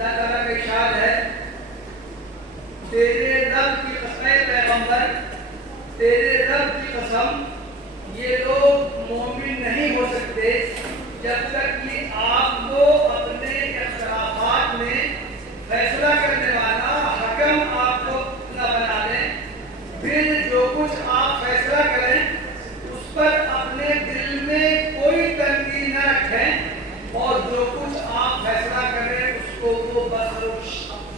اللہ تعالیٰ کا ارشاد ہے تیرے رب کی قسم پیغمبر، تیرے رب کی قسم یہ لوگ مومن نہیں ہو سکتے جب تک کہ آپ کو اپنے اختلافات میں فیصلہ کرنے والا حکم آپ کو نہ بنا دیں، پھر جو کچھ آپ فیصلہ کریں اس پر اپنے دل میں کوئی تنگی نہ رکھیں، اور جو کچھ آپ فیصلہ کریں اس کو وہ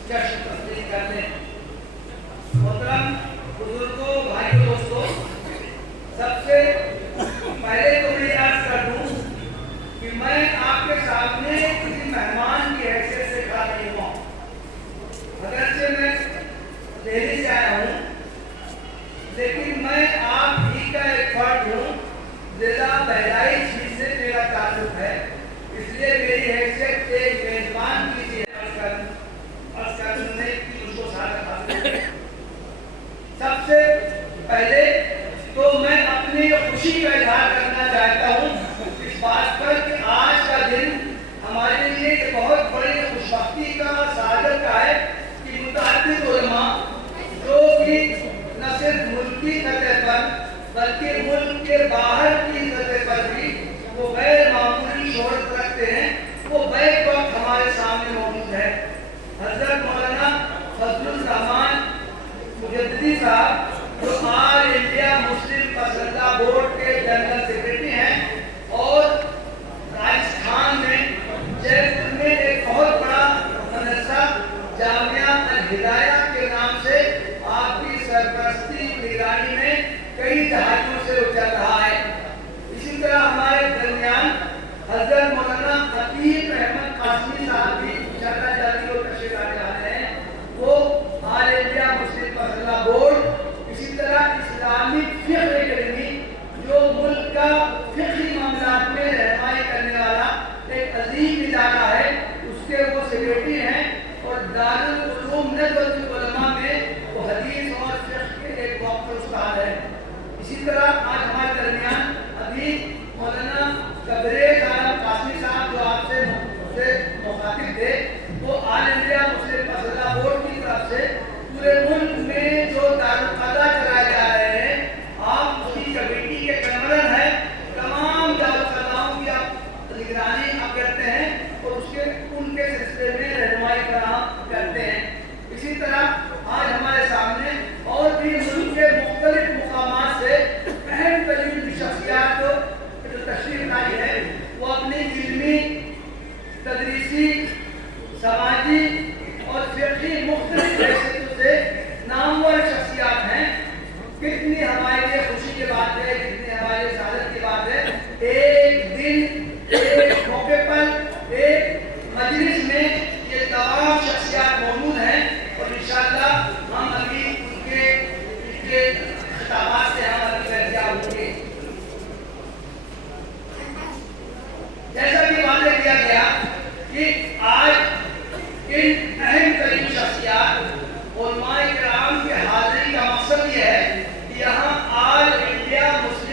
چشم تسلیم کر لیں۔ محترم بزرگوں، بھائیوں، دوستوں، سب سے پہلے تو میں عرض کر دوں کہ میں آپ کے سامنے کسی مہمان کی حیثیت سے کھڑا نہیں ہوا ہوں۔ اگرچہ میں دہلی سے آیا ہوں، لیکن میں آپ ہی کا ایک فرد ہوں۔ ضلع بہرائچ سے میرا تعلق ہے، اس لیے میری حیثیت ایک میزبان کی سب سے پہلے تو میں اپنی خوشی کا اظہار کرنا چاہتا ہوں اس بات پر کہ آج کا دن ہمارے لیے ایک بہت بڑی خوشبختی کا، سعادت کا ہے کہ متعدد علماء جو کہ نہ صرف ملکی سطح پر بلکہ ملک کے باہر کی سطح پر بھی وہ غیر معمولی شہرت رکھتے ہیں، وہ بیک وقت ہمارے سامنے موجود ہے۔ حضرت مولانا فضل الرحمان مجددی صاحب جو آل انڈیا مسلم پسندہ بورڈ کے جنرل سیکرٹری ہیں، اور راجستھان میں جے پور میں ایک بہت بڑا مدرسہ جامعہ الہدایہ کے نام سے آپ کی سرپرستی نگرانی میں کئی دہائیوں سے چل رہا ہے۔ اسی طرح ہمارے درمیان حضرت مولانا عتیق احمد قاسمی صاحب بھی انشاءاللہ جلدی اور تشریف لانے والے ہیں، وہ آل انڈیا مسلم پسندہ بورڈ، اسی طرح اسلامک فقہ اکیڈمی جو ملک کا فقہی معاملات میں رہنمائی کرنے والا ایک عظیم ادارہ ہے، اس کے وہ سیکرٹری ہیں، اور دارالعلوم ندوۃ العلماء میں وہ حدیث اور فقہ کے ایک موقع استاد ہے۔ اسی طرح آج ہمارے درمیان ابھی مولانا کبریز عالم قاسمی صاحب جو آپ سے مخاطب تھے، وہ آل انڈیا مسلم پسندہ بورڈ کی طرف سے پورے ملک میں جو دارالقضا چلائے جا رہے ہیں، آپ اس کی کمیٹی کے کمرن ہیں، تمام دارالقضاؤں کی آپ نگرانی آپ کرتے ہیں اور ان کے سلسلے میں رہنمائی فراہم کرتے ہیں۔ اسی طرح آج ہمارے سامنے اور بھی ملک کے مختلف مقامات سے اہم ترین شخصیات جو تشریف لائی ہے، وہ اپنی علمی، تدریسی، سماجی اور فقہی مختلف حیثیتوں سے نامور شخصیات ہیں۔ کتنی ہمارے لیے خوشی کی بات ہے، کتنی ہمارے لیے سعادت کی بات ہے، ایک دن ایک موقع پر ایک مجلس میں یہ تمام شخصیات موجود ہیں، اور انشاءاللہ ہم ابھی ان کے خطابات سے ہم ابھی فیضیاب ہوں گے۔ جیسا کہ واضح کیا گیا کہ آج ان اہم ترین شخصیات علماء کرام کے حاضری کا مقصد یہ ہے کہ یہاں آل انڈیا مسلم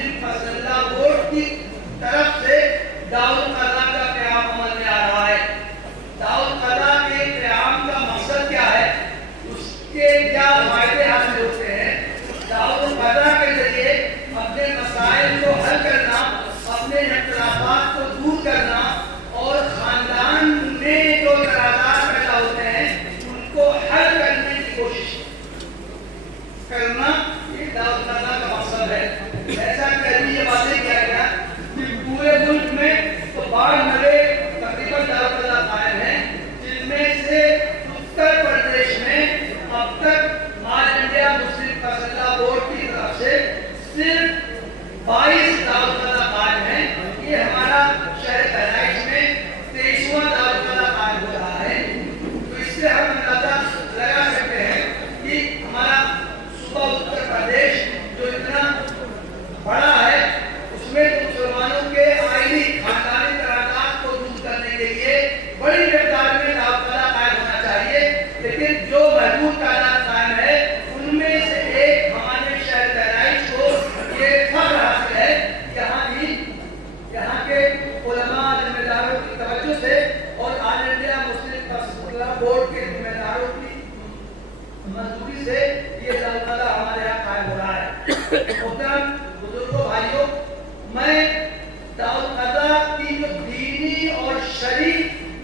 شرعی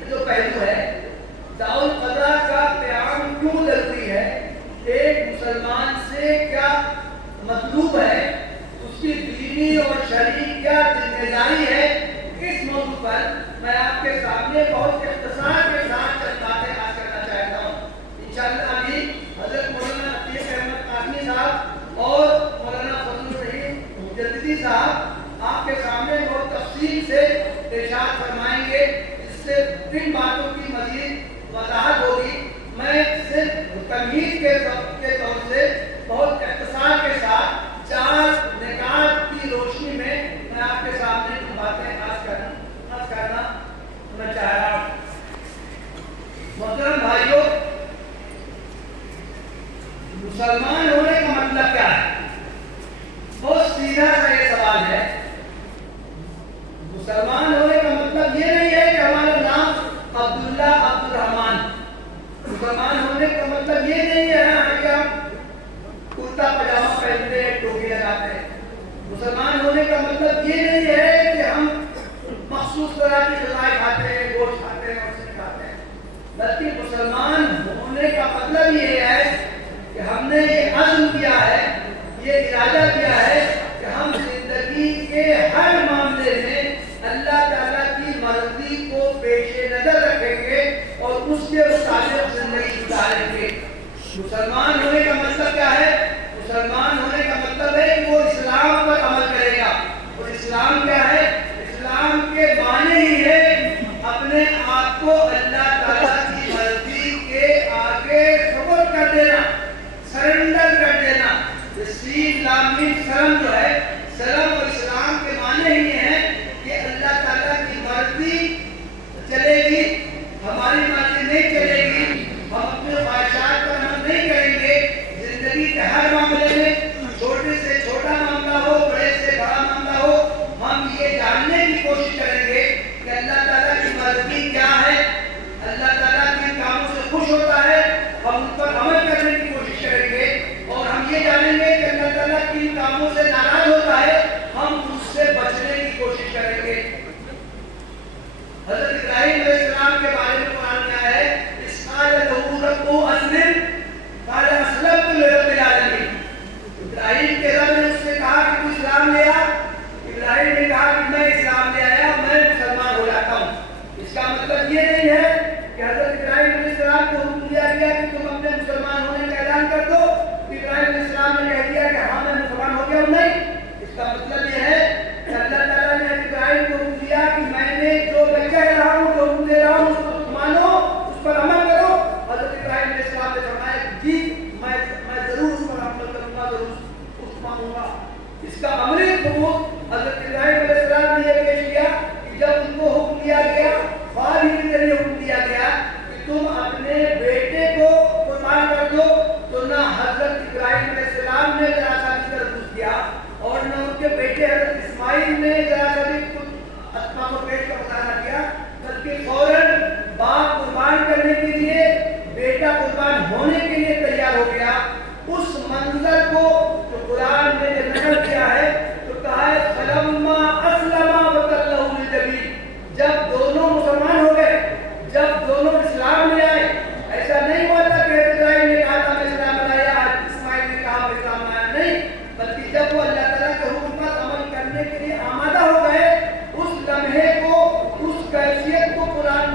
جو پہلو ہے، دعوت القضا کا قیام کیوں ضروری ہے، ایک مسلمان سے کیا مطلوب ہے، اس کی دینی اور شرعی کیا ذمہ داری ہے، اس موضوع پر میں آپ کے سامنے بہت اختصار کے ساتھ چند باتیں عرض کرنا چاہتا ہوں۔ انشاءاللہ ابھی حضرت مولانا عتیق احمد قاسمی صاحب اور مولانا فضل الرحیم مجددی صاحب آپ کے سامنے بہت تفصیل سے ارشاد فرمائیں گے، اس سے کن باتوں کی مزید وضاحت ہوگی۔ میں صرف تمہید کے طور سے بہت اختصار کے ساتھ 4 نکات کی روشنی میں آپ کے سامنے باتیں عرض کرنا میں چاہ رہا ہوں۔ محترم بھائیوں، مسلمان ہونے کا مطلب کیا ہے؟ بہت سیدھا سا یہ سوال ہے۔ مسلمان ہونے کا مطلب یہ نہیں ہے کہ ہمارا نام عبداللہ عبد الرحمان۔ مسلمان ہونے کا مطلب یہ نہیں ہے کہ ہم کرتا پاجامہ پہنتے ہیں، ٹوپی لگاتے ہیں۔ مسلمان ہونے کا مطلب یہ نہیں ہے کہ ہم مخصوص طرح کی غذائیں کھاتے ہیں، گوشت کھاتے ہیں اور چکن کھاتے ہیں، بلکہ مسلمان ہونے کا مطلب یہ ہے کہ ہم نے یہ عزم کیا ہے، یہ ارادہ کیا ہے کہ ہم زندگی کے ہر معاملے میں اللہ تعالیٰ کی مرضی کو پیش نظر رکھیں گے اور اس کے مطابق زندگی گزاریں گے۔ مسلمان ہونے کا مطلب کیا ہے؟ مسلمان ہونے کا مطلب ہے کہ وہ اسلام پر عمل کرے گا، اور اسلام کیا ہے؟ اسلام کے معنی ہی ہے اپنے آپ کو اللہ تعالیٰ کی مرضی کے آگے سپرد کر دینا، سرنڈر کر دینا۔ سین لام میم سلم جو ہے، سلم اور اسلام کے معنی ہی ہیں کہ اللہ تعالیٰ کی مرضی چلے گی، ہماری مرضی نہیں چلے گی، ہم اپنے خواہشات پر عمل نہیں کریں گے۔ زندگی کے ہر معاملے میں، چھوٹے سے چھوٹا معاملہ ہو، بڑے سے بڑا معاملہ ہو، ہم یہ جاننے کی کوشش کریں گے کہ اللہ تعالیٰ کی مرضی کیا ہے، اللہ تعالیٰ کن کاموں سے خوش ہوتا ہے، ہم ان پر عمل کرنے کی کوشش کریں گے، اور ہم یہ جانیں گے کہ اللہ تعالیٰ کن کاموں سے ناراض ہوتا ہے، ہم اس سے بچنے کی کوشش کریں گے۔ حضرت ابراہیم علیہ السلام کے بارے میں قرآن میں آیا ہے، اِذْ قَالَ لَهُ رَبُّهُ أَسْلِمْ قَالَ أَسْلَمْتُ لِرَبِّ الْعَالَمِينَ۔ ابراہیم کے رب نے اس سے کہا کہ تو اسلام لے آ۔ ابراہیم نے کہا کہ میں اسلام لے آیا، میں مسلمان ہو جاتا ہوں۔ اس کا مطلب یہ نہیں ہے کہ حضرت ابراہیم علیہ السلام کو حکم دیا گیا کہ تم اپنے مسلمان ہونے کا اعلان کر دو، ابراہیم علیہ السلام نے کہہ دیا کہ ہاں میں مسلمان ہو گیا ہوں، نہیں۔ اس کا مطلب یہ ہے کہ اللہ تعالیٰ نے ابراہیم کو حکم دیا کہ میں نے جو میں کہہ رہا ہوں، جو حکم دے رہا ہوں، اس کو مانو، اس پر عمل کرو۔ حضرت ابراہیم علیہ السلام نے فرمایا جی میں ضرور اس پر عمل کروں گا، ضرور اس کو مانوں گا۔ اس کا عملی ثبوت حضرت ابراہیم علیہ السلام نے یہ پیش کیا کہ جب ان کو حکم دیا گیا، فوری کے ذریعے حکم دیا گیا کہ تم اپنے بیٹے کو قربان کر دو، تو نہ حضرت ابراہیم علیہ السلام نے ذرا سا بھی تردد کیا، اور نہ ان کے بیٹے حضرت اسماعیل نے ذرا سا بھی اسما کو پیٹ کا مظاہرہ کیا، بلکہ فوراً باپ قربان کرنے کے لیے، بیٹا قربان ہونے کے لیے تیار ہو گیا۔ اس منظر کو جو قرآن نے نقل کیا ہے تو کہا ہے فلما اسلم وتلہ للجبین، جب دونوں مسلمان ہو گئے، جب دونوں اسلام لے آئے۔ ایسا نہیں ہوا تھا کہ ابراہیم نے کہا تھا میں اسلام لایا، اسماعیل نے کہا میں اسلام لایا، نہیں، بلکہ جب وہ اللہ تعالیٰ کے حکم پر عمل کرنے کے لیے آمادہ ہو گئے، اس لمحے کو، اس کیفیت کو قرآن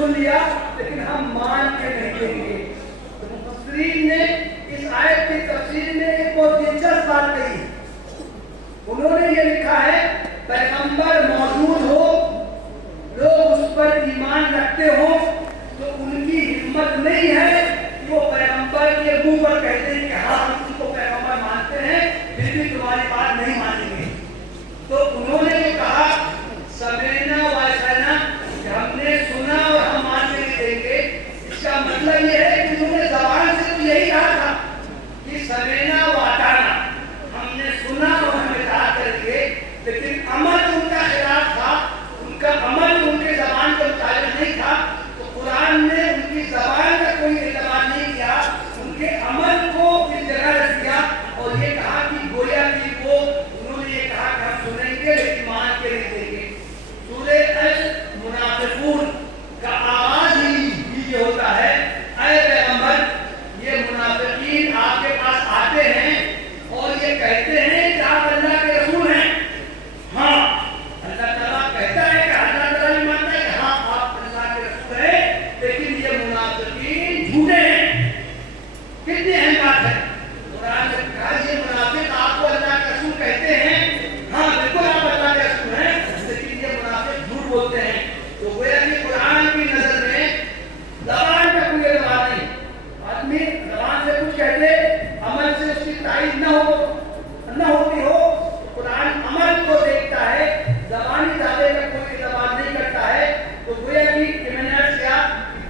سن لیا لیکن ہم مان کے نہیں دیں گے. تو مفسرین نے اس آیت کی تفسیر میں ایک بہت دلچسپ بات کہی. انہوں نے یہ لکھا ہے پیغمبر موجود ہو, لوگ اس پر ایمان رکھتے ہو تو ان کی ہمت نہیں ہے کہ وہ پیغمبر کے منہ پر کہتے ہیں کہ ہاں ہم ان کو پیغمبر مانتے ہیں پھر بھی تمہاری بات نہیں مانیں گے. تو انہوں نے یہ کہا سمینا واسینا کہ ہم نے سنا اور ہم مان کے نہیں دیں گے. اس کا مطلب یہ ہے کہ انہوں نے زبان سے تو یہی کہا تھا کہ سمینا واطعنا, ہم نے سنا اور ہم اطاعت کریں گے, لیکن عمل ان کا خلاف تھا. ان کا عمل ان کے زبان کے مطابق نہیں تھا. تو قرآن نے ان کی زبان کا کوئی اعتبار نہیں کیا, ان کے عمل کو اس جگہ رکھ دیا اور یہ کہا کہ گویا کہ وہ انہوں نے یہ کہا کہ ہم سنیں گے لیکن مان کے نہیں دیں گے. سورہ المنافقون کا آغاز ہی یہ ہوتا ہے اے پیغمبر یہ منافقین آپ کے پاس آتے ہیں اور یہ کہتے ہیں کہ آپ اللہ کے رسول ہیں. ہاں اللہ تعالیٰ کہتا ہے کہ اللہ تعالیٰ بھی مانتا ہے کہ ہاں آپ اللہ کے رسول ہیں, لیکن یہ منافقین جھوٹے ہیں. کتنی اہم بات ہے. قرآن نے کہا یہ منافق آپ کو اللہ کے رسول کہتے ہیں, ہاں بالکل آپ اللہ کے رسول ہیں, لیکن یہ منافق جھوٹ بولتے ہیں. تو گویا کہ قرآن کی نظر میں زبان کا کوئی اعتبار نہیں. آدمی زبان سے کچھ کہتے عمل سے اس کی تائید نہ ہوتی ہو, قرآن عمل کو دیکھتا ہے, زبانی دعوے کا کوئی اعتبار نہیں کرتا ہے. تو گویا کہ میں نے عرض کیا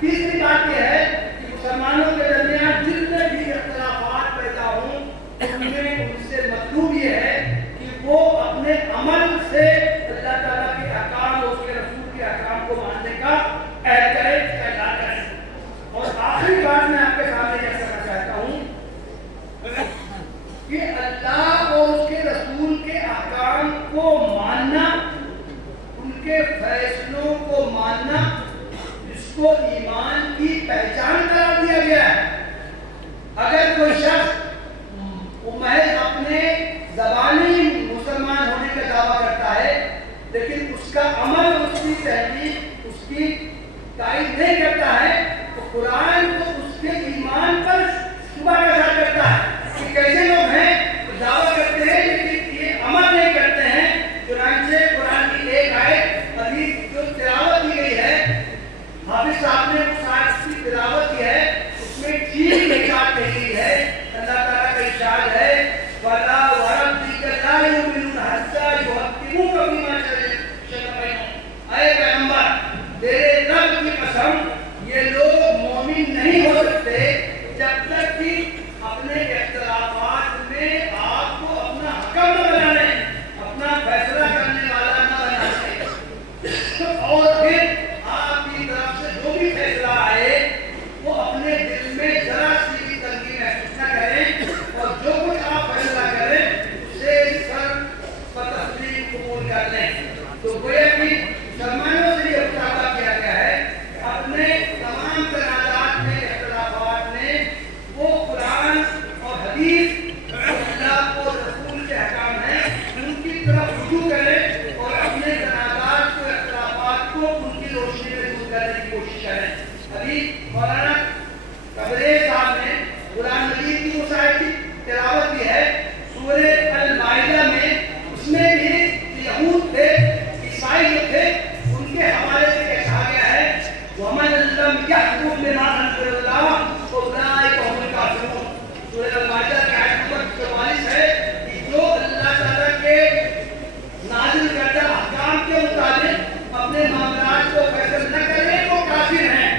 تیسری بات یہ ہے کہ مسلمانوں کے درمیان جتنے بھی اختلافات پیدا ہوں ان میں ان سے مطلوب یہ ہے کہ وہ اپنے عمل سے اللہ تعالیٰ کے احکام اور اس کے رسول کے احکام کو ماننے کا عہد کریں, اعلان کریں. اور آخری بات میں آپ کے سامنے یہ کرنا چاہتا ہوں کہ اللہ اور اس کے رسول کے احکام کو ماننا, ان کے فیصلوں کو ماننا, اس کو ایمان کی پہچان قرار دیا گیا ہے. اگر کوئی شخص محض اپنے زبانی مسلمان ہونے کا دعویٰ کرتا ہے لیکن اس کا عمل, اس کی تحقیق, اس کی تائید نہیں کرتا ہے تو قرآن کو اس کے ایمان پر شبہ کا اظہار کرتا ہے کہ کیسے لوگ ہیں دعویٰ کرتے ہیں لیکن یہ عمل نہیں کرتے ہیں. چنانچہ قرآن کی ایک آیت ابھی جو تلاوت کی گئی ہے, حافظ صاحب نے اس آیت کی تلاوت کی ہے, اس میں ٹھیک ایک بات کہی گئی ہے. اللہ تعالیٰ کا ارشاد ہے وَلَا وَرَبِّكَ لَا يُؤْمِنُونَ حَتَّىٰ يُحَكِّمُوكَ فِيمَا شَجَرَ بَيْنَهُمْ. اے پیغمبر تیرے رب کی قسم یہ لوگ مومن نہیں ہو سکتے جب تک کہ اپنے اختلافات میں آپ کو اپنا حکم نہ بنا لیں, اپنا فیصلہ کرنے والا نہ بنا لیں, اور پھر آپ کی طرف سے جو بھی فیصلہ آئے وہ اپنے دل میں ذرا سی بھی تنگی محسوس نہ کریں, اور جو کچھ آپ فیصلہ کریں اسے سر تسلیم قبول کر لیں. تو گویا کہ مسلمانوں سے یہ مطالبہ کیا گیا ہے کہ اپنے تمام تنازعات میں, اختلافات میں وہ قرآن اور حدیث اللہ اور رسول کے احکام ہیں ان کی طرف رجوع کریں اور اپنے تنازعات کو, اختلافات کو ان کی روشنی میں دور کرنے کی کوشش کریں. ابھی مولانا قبریز صاحب نے قرآن مجید کی اس آیت کی تلاوت کی ہے سورہ المائدہ میں. اس میں بھی یہود تھے, عیسائی تھے, ان کے حوالے سے کہا گیا ہے وَمَن لَّمْ يَحْكُم بِمَا أَنزَلَ اللَّهُ فَأُولَٰئِكَ هُمُ الْكَافِرُونَ. سورہ المائدہ کی آیت نمبر 44 ہے کہ جو اللہ تعالیٰ کے نازل کردہ احکام کے مطابق اپنے معاملات کو فیصل نہ کریں وہ کافر ہیں.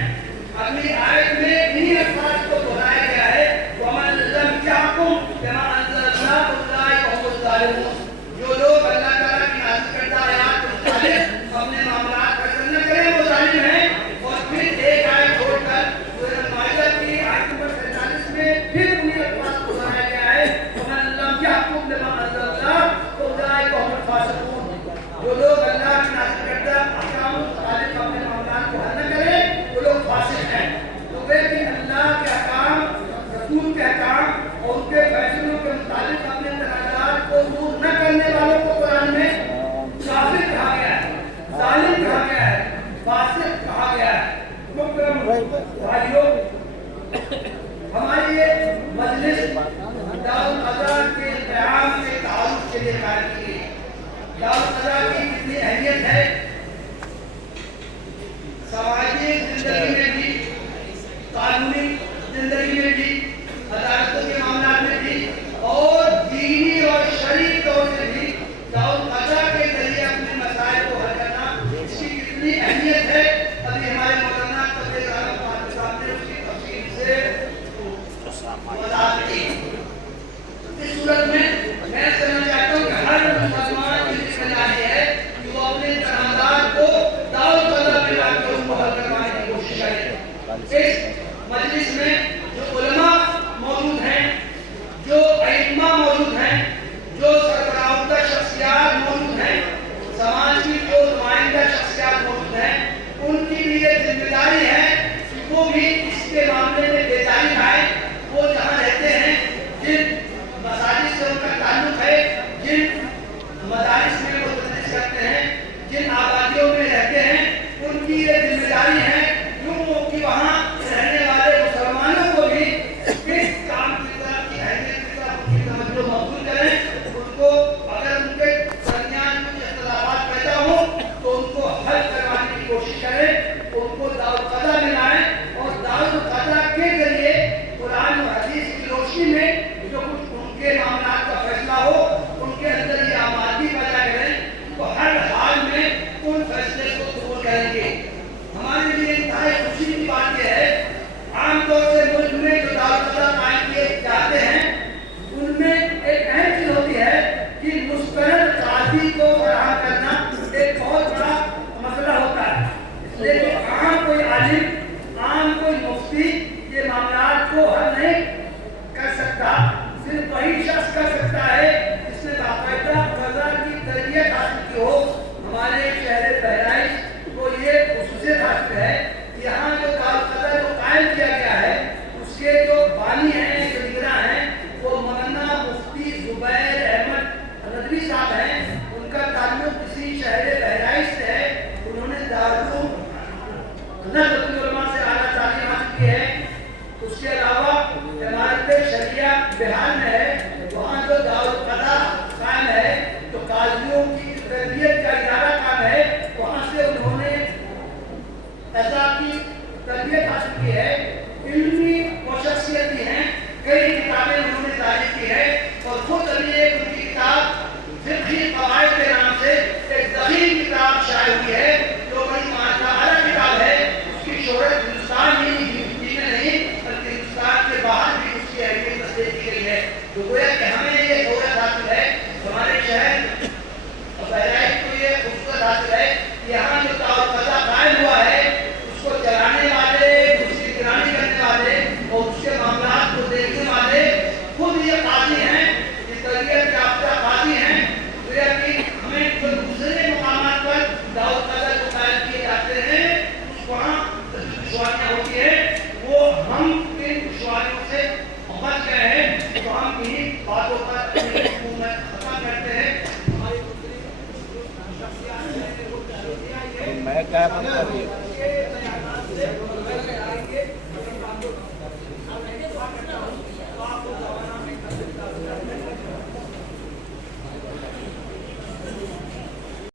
اگلی آیت میں انہی الفاظ کو دہرایا گیا ہے وَمَن لَّمْ يَحْكُم بِمَا أَنزَلَ اللَّهُ فَأُولَٰئِكَ هُمُ الظَّالِمُونَ. جو لوگ اللہ تعالیٰ کی نازل کردہ آیات کے مطابق اپنے معاملات فیصل نہ کریں وہ ظالم ہیں. اور پھر ایک آیت چھوڑ کر بھائیوں، ہماری یہ مجلس دارالقضا کے قیام کے تعارف کے لیے قائم کی گئی۔ دارالقضا کی کتنی اہمیت ہے سماجی زندگی میں بھی، قانونی زندگی میں بھی، عدالتوں کے معاملات میں بھی، اور دینی اور شرعی طور سے بھی دارالقضا کے ذریعے اپنے مسائل کو حل کرنا، اس کی کتنی اہمیت ہے ابھی ہمارے مولانا قدر عالم صاحب نے اس کی تفصیل سے وضاحت کی۔ اس صورت میں میں سمجھ چاہتا ہوں کہ ہر مسلمان کی ذمہ داری ہے کہ وہ اپنے تنازعات کو دارالقضا میں لا کے اس کو حل کروانے کی کوشش کرے۔ اس مجلس میں جو علماء موجود ہیں، جو ائمہ موجود ہیں، جو سربراہ شخصیات موجود ہیں، سماج کی جو نمائندہ شخصیات موجود ہیں، ان کی بھی یہ ذمہ داری ہے کہ وہ بھی اس کے معاملے میں بیداری لائیں۔ وہ جہاں رہتے ہیں، جن مساجد سے ان کا تعلق ہے، جن مدارس میں وہ تدریس کرتے ہیں، جن آبادیوں میں رہتے ہیں، ان کی یہ ذمہ داری ہے کہ وہاں رہنے والے مسلمانوں کو بھی اس کام کی طرف کی اہمیت کی طرف ان کی توجہ مبذول کریں۔ ان کو اگر ان کے درمیان کچھ اختلافات پیدا ہوں تو ان کو حل کروانے کی کوشش کریں، ان کو دارالقضا میں لائیں، اور دارالقضا کے ذریعے قرآن و حدیث کی روشنی میں جو کچھ ان کے معاملات کا فیصلہ ہو، ان کے اندر یہ آمادگی پیدا کریں، وہ ہر حال میں ان فیصلے کو قبول کریں گے۔ ہمارے لیے انتہائی خوشی کی بات یہ ہے، عام طور سے ملک میں جو دارالقضا قائم کیے جاتے ہیں ان میں ایک اہم چیز ہوتی ہے کہ مستند قاضی کو فراہم کرنا ایک بہت بڑا مسئلہ ہوتا ہے، اس لیے کہ عام کوئی عالم، عام کوئی مفتی یہ معاملات کو حل نہیں کر سکتا۔ صرف وہی شخص کر سکتا ہے جس نے باقاعدہ قضا کی تربیت حاصل کی ہو۔ ہمارے شہر بہرائچ کو یہ خصوصیت حاصل ہے کہ یہاں جو دارالقضا جو قائم کیا گیا ہے، اس کے جو بانی ہیں، جو نگراں ہیں، وہ مولانا مفتی زبیر احمد ندوی صاحب ہیں۔ ان کا تعلق اسی شہر بہرائچ سے ہے۔ انہوں نے دارالعلوم نہضت العلماء سے اعلیٰ تعلیم حاصل کی ہے۔ اس کے علاوہ عمارت شریعہ بہار میں ہے، وہاں جو دارالقضا قائم ہے، جو قاضیوں کی تربیت کا ادارہ قائم ہے، وہاں سے انہوں نے قضا کی تربیت حاصل کی ہے۔ علمی و شخصیت بھی ہیں، کئی کتابیں انہوں نے تاریخ کی ہے، اور خود ابھی ایک ان کی کتاب فقہی قواعد کے نام سے ایک ضخیم کتاب شائع ہوئی ہے،